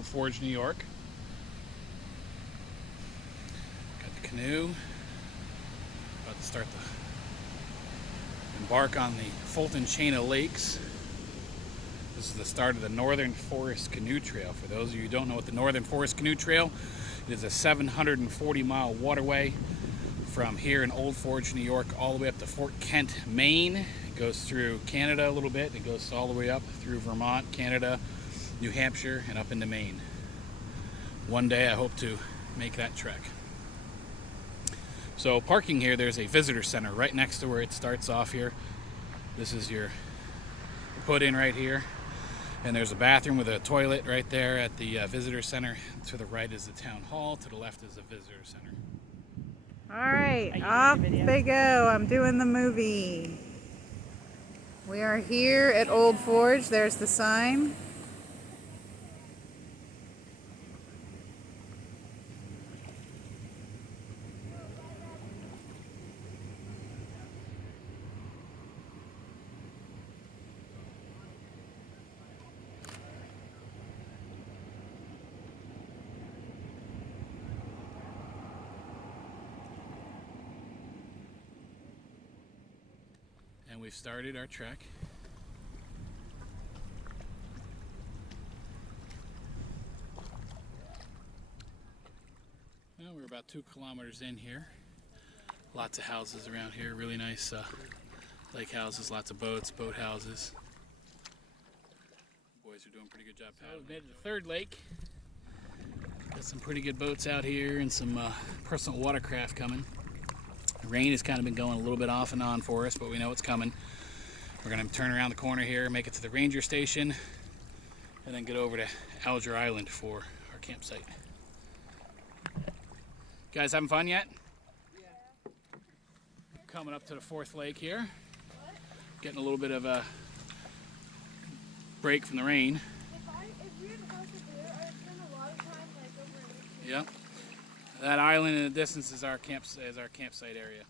Old Forge, New York. Got the canoe. About to start the embark on the Fulton Chain of Lakes. This is the start of the Northern Forest Canoe Trail. For those of you who don't know what the Northern Forest Canoe Trail, it is a 740-mile waterway from here in Old Forge, New York, all the way up to Fort Kent, Maine. It goes through Canada a little bit. It goes all the way up through Vermont, Canada, New Hampshire, and up into Maine. One day I hope to make that trek. So parking here, there's a visitor center right next to where it starts off here. This is your put in right here. And there's a bathroom with a toilet right there at the visitor center. To the right is the town hall. To the left is the visitor center. All right, off they go. I'm doing the movie. We are here at Old Forge. There's the sign. And we've started our trek. Well, we're about 2 kilometers in here. Lots of houses around here. Really nice lake houses, lots of boats, boat houses. Boys are doing a pretty good job paddling. So we've made it to the third lake. Got some pretty good boats out here and some personal watercraft coming. The rain has kind of been going a little bit off and on for us, but we know it's coming. We're going to turn around the corner here, make it to the ranger station, and then get over to Alger Island for our campsite. You guys having fun yet? Yeah. Coming up to the 4th lake here. Getting a little bit of a break from the rain. If we had a house there, I'd spend a lot of time over Yep. That island in the distance is our campsite area.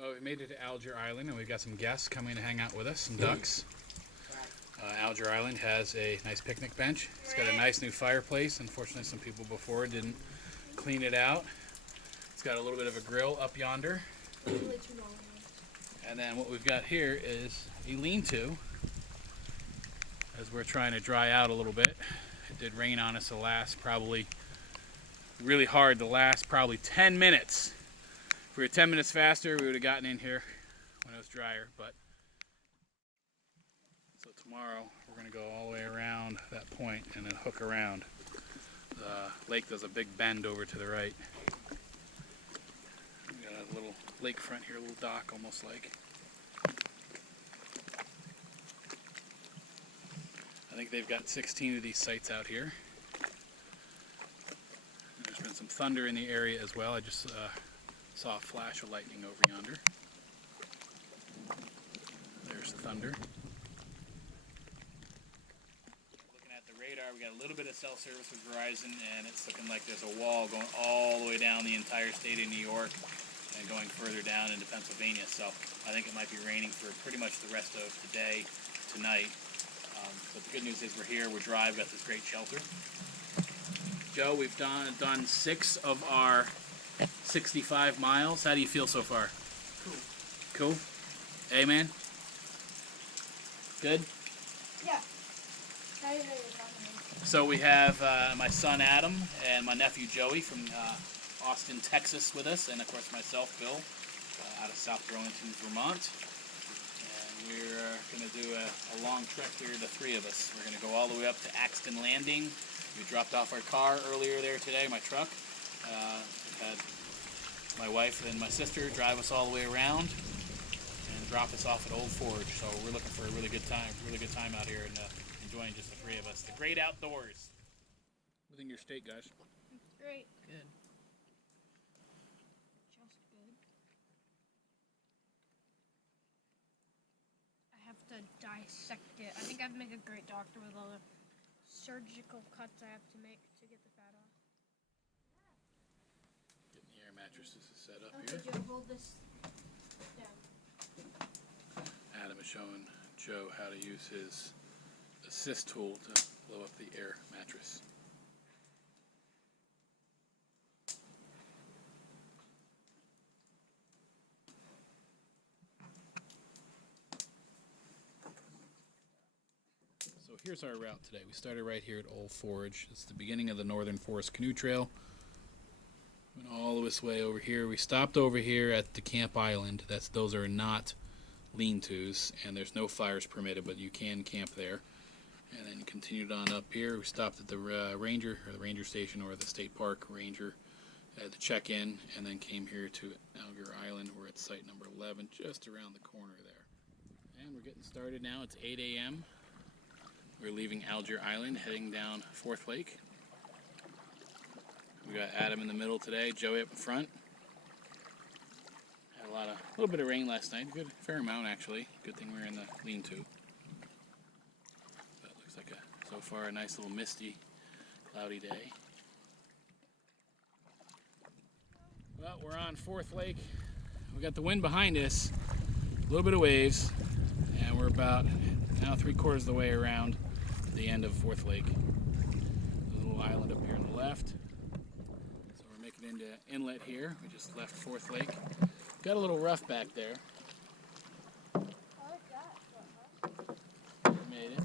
Well, we made it to Alger Island, and we've got some guests coming to hang out with us, some ducks. Alger Island has a nice picnic bench. It's got a nice new fireplace. Unfortunately, some people before didn't clean it out. It's got a little bit of a grill up yonder. And then what we've got here is a lean-to, as we're trying to dry out a little bit. It did rain on us really hard the last 10 minutes. If we were 10 minutes faster, we would have gotten in here when it was drier. But so tomorrow we're going to go all the way around that point and then hook around. The lake does a big bend over to the right. We got a little lakefront here, a little dock almost like. I think they've got 16 of these sites out here. There's been some thunder in the area as well. I just saw a flash of lightning over yonder. There's the thunder. Looking at the radar, we got a little bit of cell service with Verizon, and it's looking like there's a wall going all the way down the entire state of New York and going further down into Pennsylvania. So I think it might be raining for pretty much the rest of today, tonight. But the good news is we're here, we're dry, we've got this great shelter. Joe, we've done 6 of our 65 miles. How do you feel so far? Cool. Hey, man? Good? Yeah. So we have my son Adam and my nephew Joey from Austin, Texas with us, and of course myself, Bill, out of South Burlington, Vermont. And we're going to do a long trek here, the 3 of us. We're going to go all the way up to Axton Landing. We dropped off our car earlier there today, my truck. Had my wife and my sister drive us all the way around and drop us off at Old Forge. So we're looking for a really good time out here and enjoying just the 3 of us. The great outdoors. Within your state, guys. Great. Good. Just good. I have to dissect it. I think I'd make a great doctor with all the surgical cuts I have to make to get the fat off. Getting the air mattresses set up Okay, here. Joe, hold this down. Adam is showing Joe how to use his assist tool to blow up the air mattress. So here's our route today. We started right here at Old Forge. It's the beginning of the Northern Forest Canoe Trail. Went all this way over here. We stopped over here at the camp island. Those are not lean-tos, and there's no fires permitted, but you can camp there. And then continued on up here. We stopped at the ranger station, or the state park ranger at the check-in, and then came here to Alger Island. We're at site number 11, just around the corner there. And we're getting started now. It's 8 a.m. We're leaving Alger Island, heading down 4th Lake. We got Adam in the middle today, Joey up in front. Had a little bit of rain last night. Good, fair amount actually. Good thing we were in the lean-to. That looks like so far a nice little misty, cloudy day. Well, we're on 4th Lake. We got the wind behind us, a little bit of waves, and we're about now 3/4 of the way around to the end of 4th Lake. There's a little island up here on the left. Into inlet here. We just left 4th Lake. Got a little rough back there. We made it.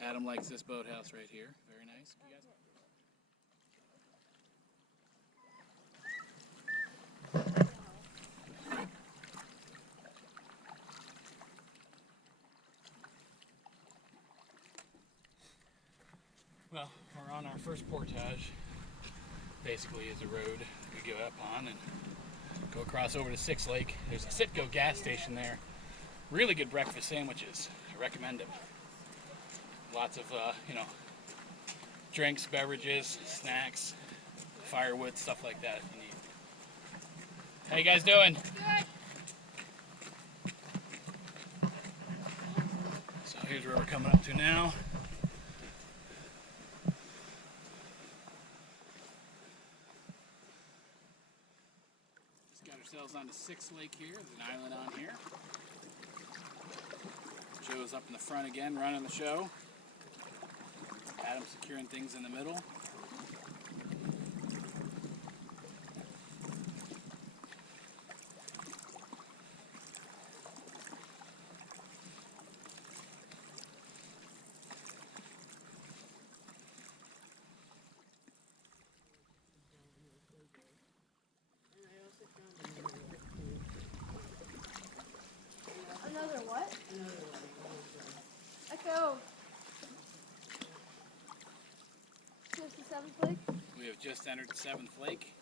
Adam likes this boathouse right here. Very nice. You guys... Well, we're on our first portage. Basically is a road we go up on and go across over to 6th Lake. There's a Citgo gas station there. Really good breakfast sandwiches. I recommend them. Lots of, drinks, beverages, snacks, firewood, stuff like that if you need. How you guys doing? Good. So here's where we're coming up to now. Onto 6th Lake here. There's an island on here. Joe's up in the front again, running the show. Adam's securing things in the middle. Another what? Echo. Just the 7th Lake? We have just entered 7th Lake.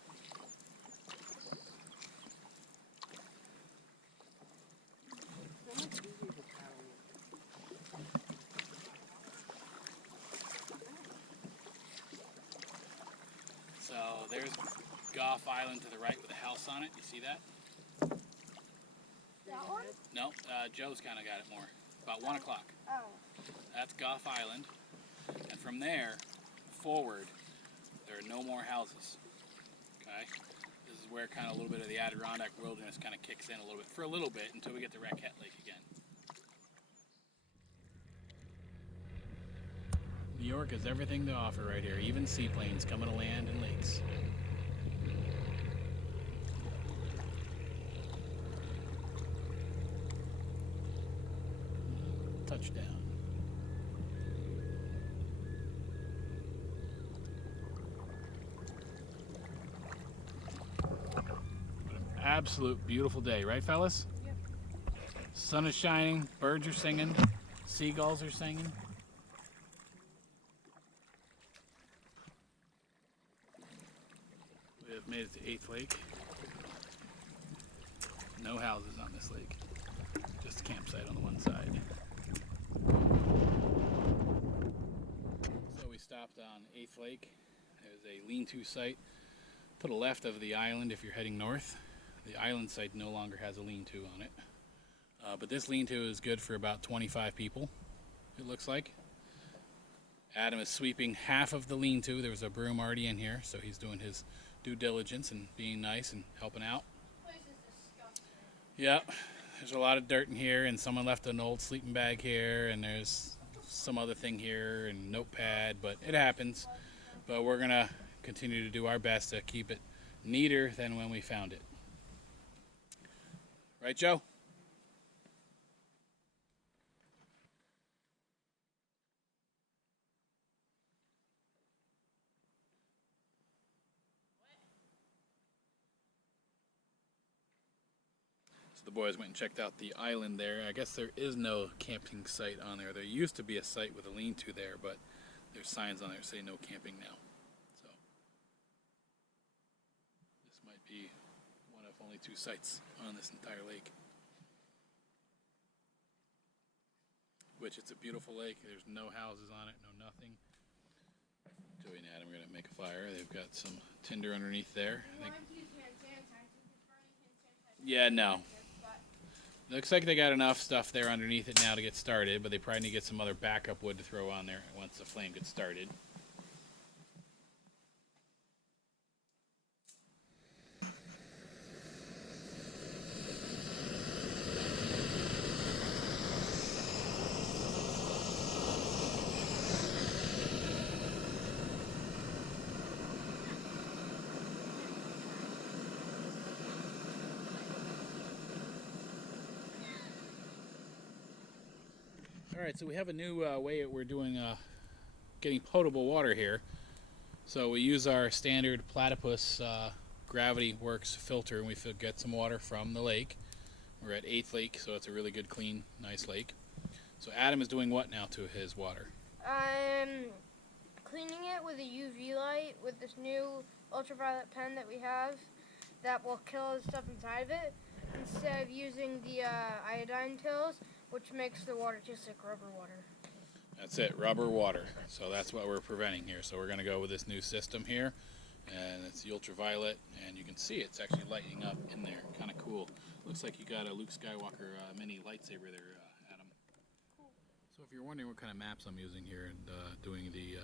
So there's Goff Island to the right with a house on it. You see that? That one? No, Joe's kind of got it more. About 1 o'clock. Oh. That's Goff Island. And from there forward, there are no more houses. Okay? This is where kind of a little bit of the Adirondack wilderness kind of kicks in a little bit, for a little bit, until we get to Raquette Lake again. New York has everything to offer right here, even seaplanes coming to land in lakes. Touchdown. What an absolute beautiful day, right fellas? Yep. Sun is shining, birds are singing, seagulls are singing. We have made it to 8th Lake. No houses on this lake, just a campsite on the one side. So we stopped on 8th Lake. There's a lean-to site to the left of the island if you're heading north. The island site no longer has a lean-to on it. But this lean-to is good for about 25 people, it looks like. Adam is sweeping half of the lean-to. There was a broom already in here, so he's doing his due diligence and being nice and helping out. This place is disgusting. Yep, there's a lot of dirt in here, and someone left an old sleeping bag here, and there's some other thing here and notepad, but it happens. But we're gonna continue to do our best to keep it neater than when we found it. Right, Joe? So the boys went and checked out the island there. I guess there is no camping site on there. There used to be a site with a lean-to there, but there's signs on there that say no camping now. So this might be one of only 2 sites on this entire lake. Which it's a beautiful lake. There's no houses on it, no nothing. Joey and Adam are gonna make a fire. They've got some tinder underneath there. I think. Yeah, no. Looks like they got enough stuff there underneath it now to get started, but they probably need to get some other backup wood to throw on there once the flame gets started. Alright, so we have a new way we're doing getting potable water here. So we use our standard Platypus Gravity Works filter, and we get some water from the lake. We're at 8th Lake, so it's a really good, clean, nice lake. So Adam is doing what now to his water? I'm cleaning it with a UV light with this new ultraviolet pen that we have that will kill the stuff inside of it, instead of using the iodine pills, which makes the water taste like rubber water. That's it, rubber water. So that's what we're preventing here. So we're going to go with this new system here, and it's the ultraviolet, and you can see it's actually lighting up in there. Kind of cool. Looks like you got a Luke Skywalker mini lightsaber there, Adam. Cool. So if you're wondering what kind of maps I'm using here, and doing the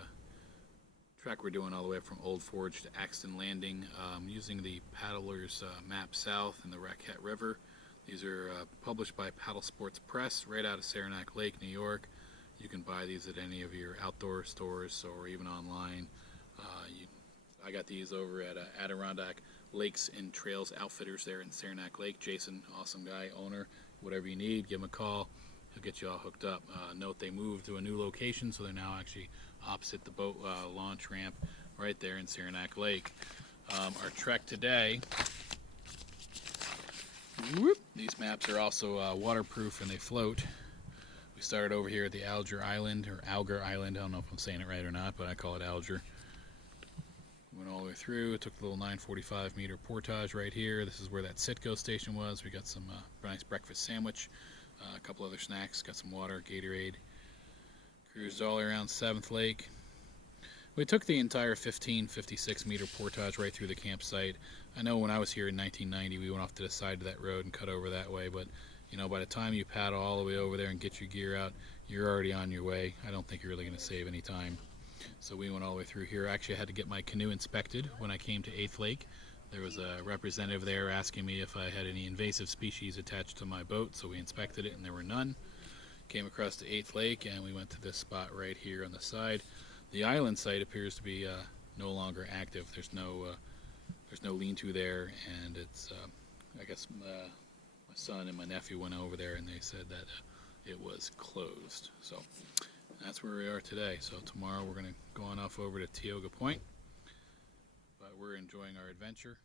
track we're doing all the way up from Old Forge to Axton Landing, using the Paddler's Map South and the Raquette River. These are published by Paddle Sports Press right out of Saranac Lake, New York. You can buy these at any of your outdoor stores or even online. I got these over at Adirondack Lakes and Trails Outfitters there in Saranac Lake. Jason, awesome guy, owner. Whatever you need, give him a call. He'll get you all hooked up. Note they moved to a new location, so they're now actually opposite the boat launch ramp right there in Saranac Lake. Our trek today, these maps are also waterproof and they float. We started over here at the Alger Island, or Alger Island. I don't know if I'm saying it right or not, but I call it Alger. Went all the way through, took the little 945 meter portage right here. This is where that Citgo station was. We got some nice breakfast sandwich, a couple other snacks, got some water, Gatorade. Cruised all around 7th Lake. We took the entire 56 meter portage right through the campsite. I know when I was here in 1990, we went off to the side of that road and cut over that way, but you know, by the time you paddle all the way over there and get your gear out, you're already on your way. I don't think you're really going to save any time. So we went all the way through here. Actually, I had to get my canoe inspected when I came to 8th Lake. There was a representative there asking me if I had any invasive species attached to my boat, so we inspected it and there were none. Came across to 8th Lake and we went to this spot right here on the side. The island site appears to be no longer active. There's no lean-to there, and it's I guess my son and my nephew went over there and they said that it was closed. So that's where we are today. So tomorrow we're going to go on off over to Tioga Point, but we're enjoying our adventure.